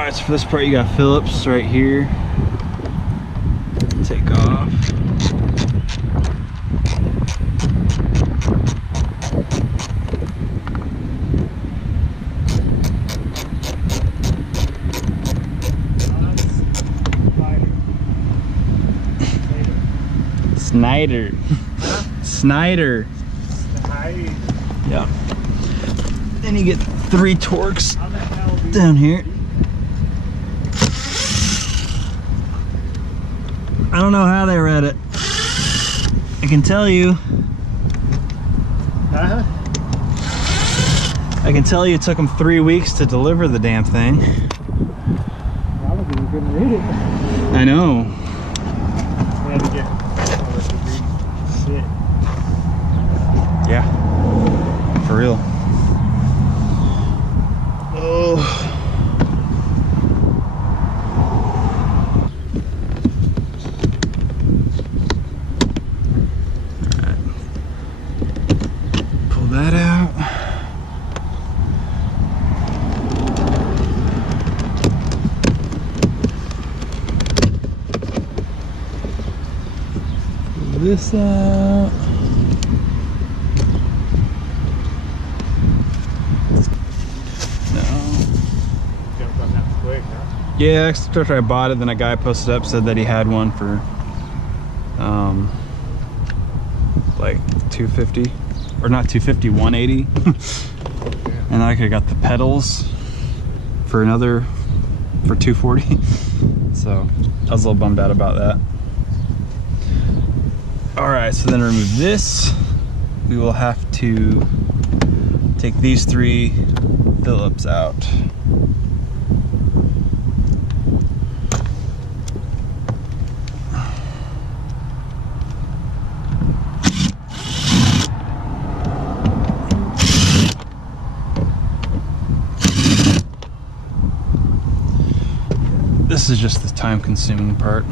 Alright, so for this part you got Phillips right here. Take off. Snyder. Huh? Snyder. Yeah. Then you get 3 Torx down here. I don't know how they read it. I can tell you. I can tell you it took them 3 weeks to deliver the damn thing. Probably couldn't read it. I know. We had to get shit. Yeah. For real. Oh. That out. Pull this out. No. Jumped on that quick, huh? Yeah, after I bought it, then a guy posted up, said that he had one for like 250. Or not 250, 180. And I could got the pedals for 240. So I was a little bummed out about that. Alright, so then remove this. We will have to take these 3 Phillips out. This is just the time-consuming part.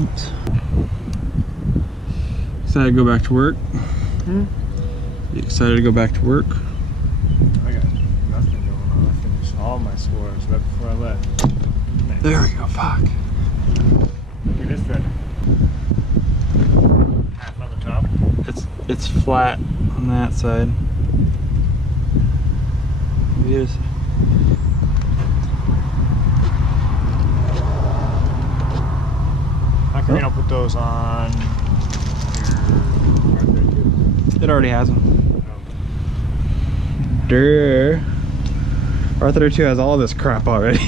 Oops. Excited to go back to work? Hmm? You excited to go back to work? I got nothing going on. I finished all my scores right before I left. Nice. There we go, fuck. Look at this thread. Half on the top. It's flat on that side. It is. How come you don't put those on your It already has them. Oh. Durr. R32 has all this crap already.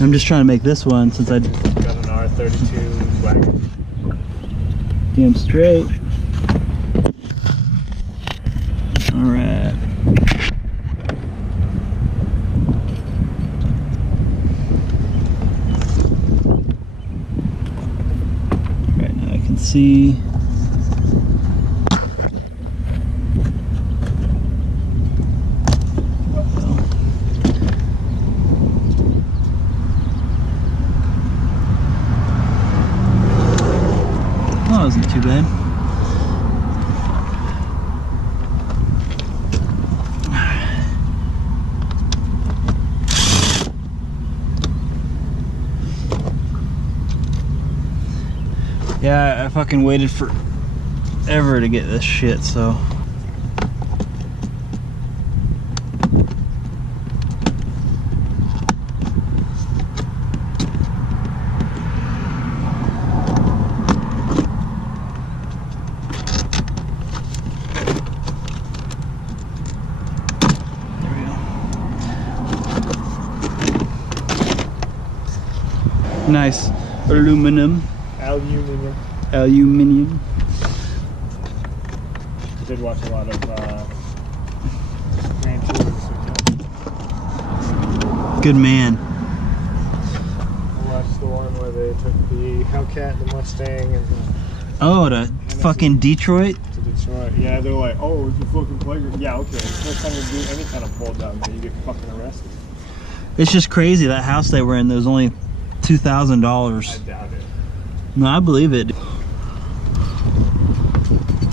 I'm just trying to make this one since I Got an R32 wagon. damn straight. Alright. Right now I can see. That wasn't too bad. Yeah, I fucking waited forever to get this shit, so. Nice aluminum. Aluminium. I did watch a lot of Grand Tours. Good man. I watched the one where they took the Hellcat, the Mustang, and the Oh, to fucking Detroit? to Detroit. Yeah, they're like, oh, it's a fucking playground. Yeah, okay. First time you do any kind of pull down there, you get fucking arrested. It's just crazy. That house they were in, there was only I $2,000. doubt it. No, I believe it.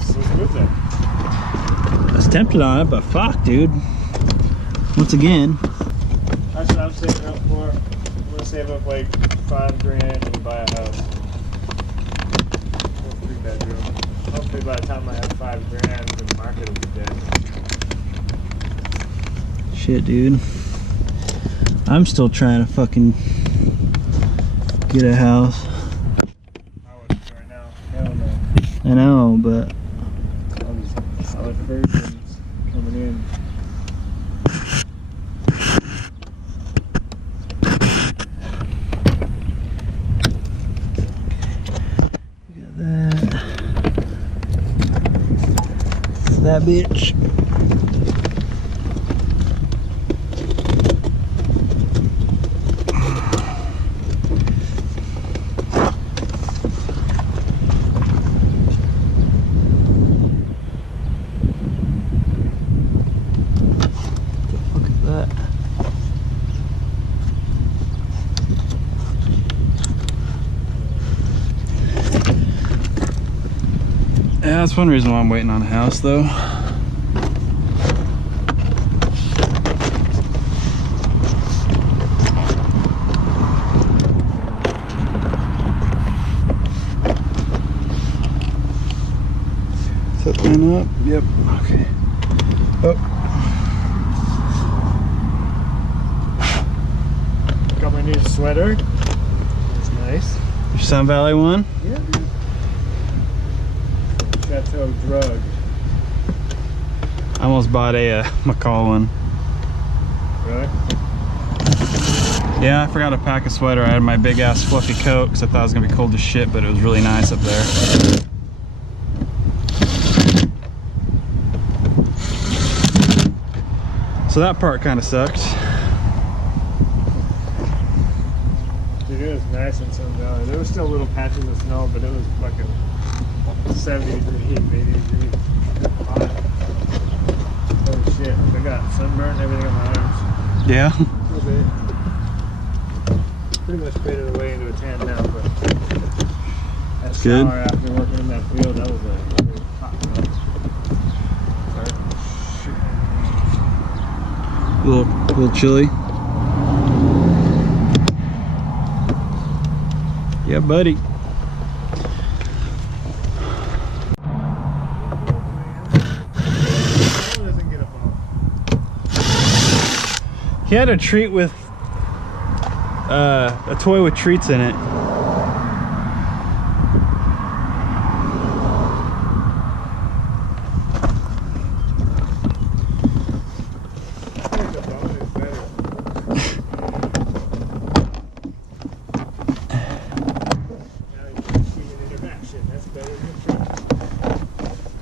So it's good then. I was tempted on it, but fuck, dude. Once again, That's what I'm saving up for. I'm gonna save up like $5,000 and buy a house. Or 3-bedroom. Hopefully by the time I have $5,000, the market will be dead. shit, dude. I'm still trying to fucking get a house. I wouldn't right now. Hell no. I know, but All these solid virgins coming in. got that bitch. Yeah, that's one reason why I'm waiting on a house, though. Is that line up? Yep. Okay. Oh. Got my new sweater. It's nice. Your Sun Valley one? Yeah, dude. Chateau Drug. I almost bought a McCall one. Really? Yeah, I forgot to pack a sweater. I had my big ass fluffy coat because I thought it was gonna be cold as shit, but it was really nice up there. So that part kind of sucked. Dude, it was nice in Sun Valley. There was still little patches of snow, but it was fucking 70 degrees, 80 degrees. Hot. Holy shit. I got sunburn and everything on my arms. Yeah. A little bit. Pretty much faded away into a tan now, but that Good. shower after working in that field, that was a really hot one. A little chilly. Yeah, buddy. He had a treat with a toy with treats in it.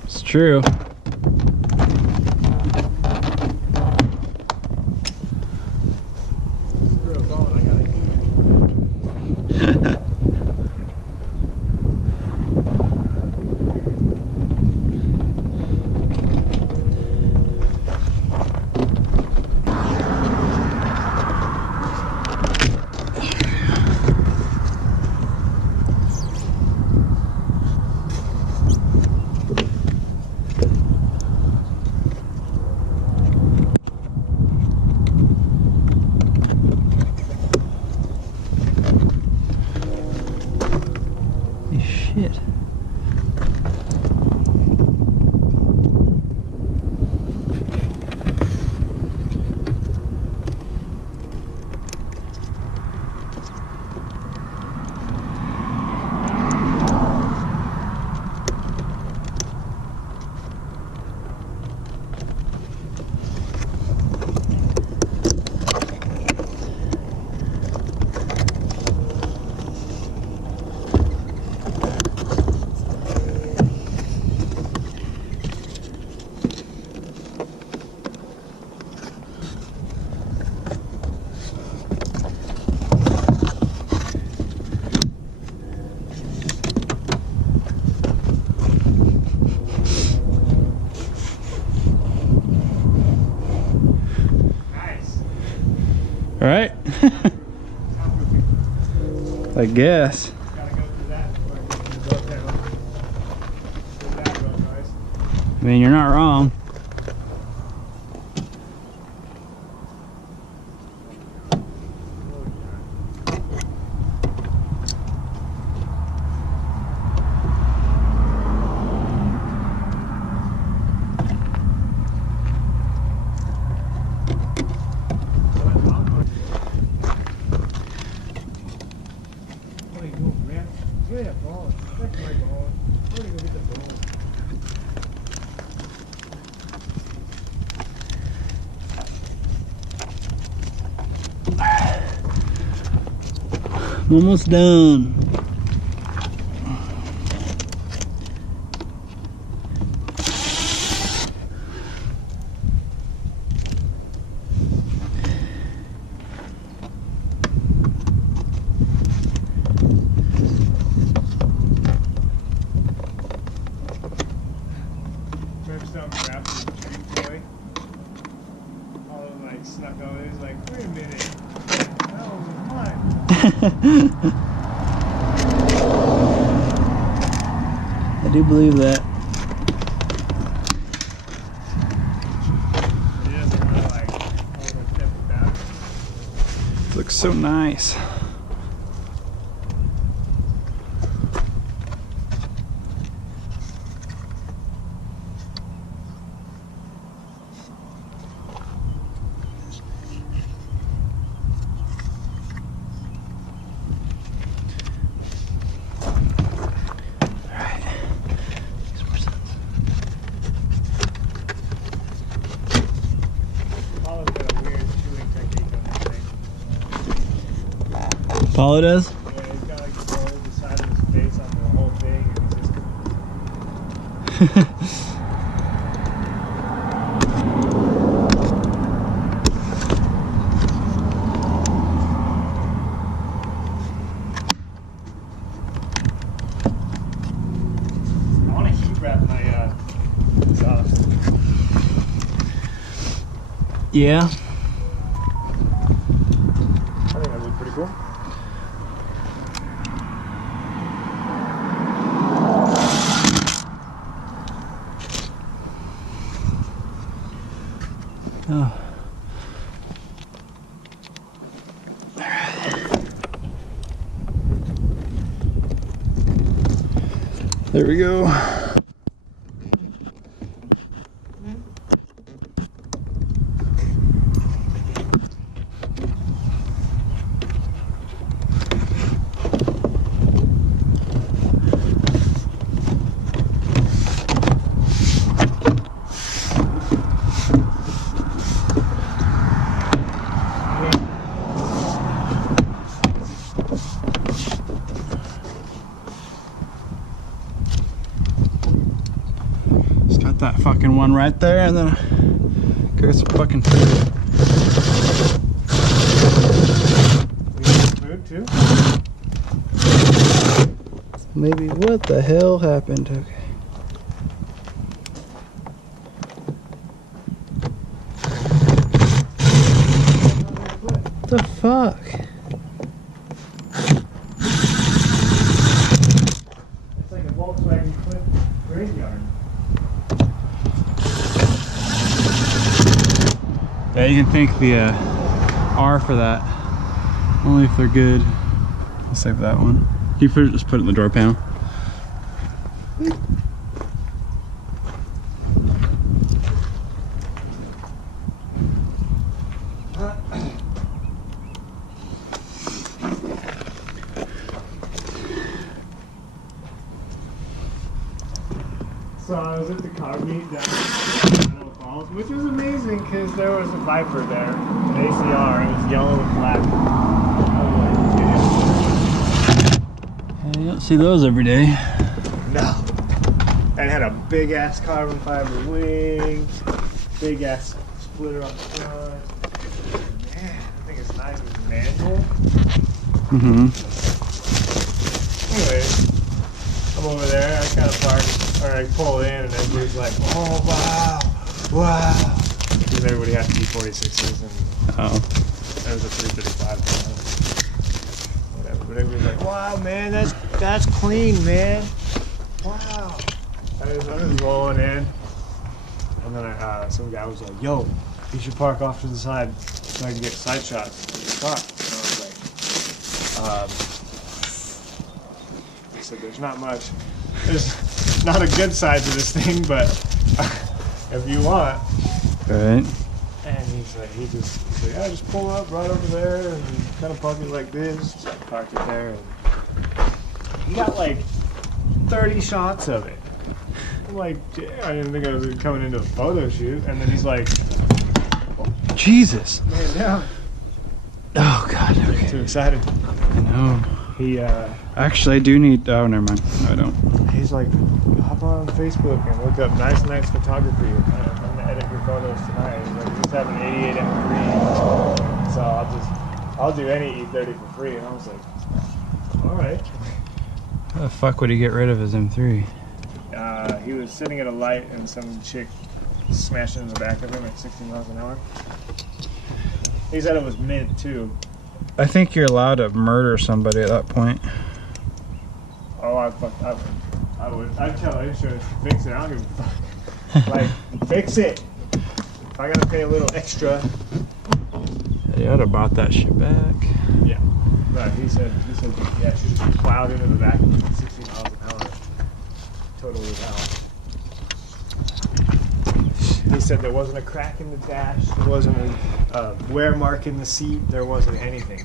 It's true. Right? I guess. Gotta go through that before I get to the door panel. Good background noise. I mean, you're not wrong. I'm almost done. Remember something wrapped in a treat toy? All of them like snuck over. He's like, wait a minute. That one was mine. I do believe that. He doesn't want to like overstep the boundary. Looks so nice. Paula's got a weird chewing technique on this thing. Paulo does? Yeah, he's got like to roll the side of his face on the whole thing and he's just I want to heat wrap my sauce. Yeah. I think that looked pretty cool. Oh. There we go. That fucking one right there, and then go get some fucking food. We need food too? Maybe what the hell happened? Okay. What the fuck? It's like a Volkswagen clip graveyard. Yeah, you can thank the R for that. Only if they're good. I'll save that one. You just put it in the door panel. So I was at the car meet down in Falls, which was amazing because there was a Viper there, an ACR. It was yellow and black. Yeah, you don't see those every day. No. And it had a big ass carbon fiber wings, big ass splitter on the front. Man, I think it's nice. It was manual. Mm-hmm. Anyways, I'm over there. I kind of park, or I pull in, and everybody's like, "Oh wow, wow!" because everybody has T46s, and Oh. that was a 335. Whatever. But everybody's like, wow, man, that's clean, man. Wow. I was rolling in, and then some guy was like, yo, you should park off to the side so I can get side shots of the car. And I was like, I said, there's not much. There's not a good side to this thing, but if you want. Right. And he's like, yeah, just pull up right over there and kind of park it like this. Just parked it there. And he got like 30 shots of it. I'm like, yeah, I didn't think I was coming into a photo shoot. And then he's like, Jesus. man down. Oh God. Okay. Too excited. I know. He Actually, I do need. Oh, never mind. No, I don't. he's like, hop on Facebook and look up nice photography. I'm gonna edit your photos tonight. He's like, just have an 88 M3, so I'll do any E30 for free. And I was like, all right. How the fuck would he get rid of his M3? He was sitting at a light and some chick smashed in the back of him at 60 miles an hour. He said it was mint too. I think you're allowed to murder somebody at that point. Oh, I'd tell insurance to fix it. I don't give a fuck. Like, fix it. If I gotta pay a little extra. You ought have bought that shit back. Yeah. But he said, yeah, she just plowed into the back of him at 60 miles an hour. Totally without. He said there wasn't a crack in the dash, there wasn't a wear mark in the seat, there wasn't anything.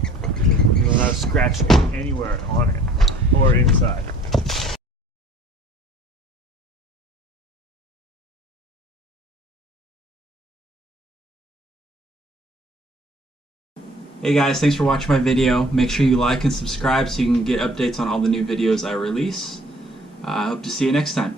You were not scratching anywhere on it or inside. Hey guys, thanks for watching my video. Make sure you like and subscribe so you can get updates on all the new videos I release. I hope to see you next time.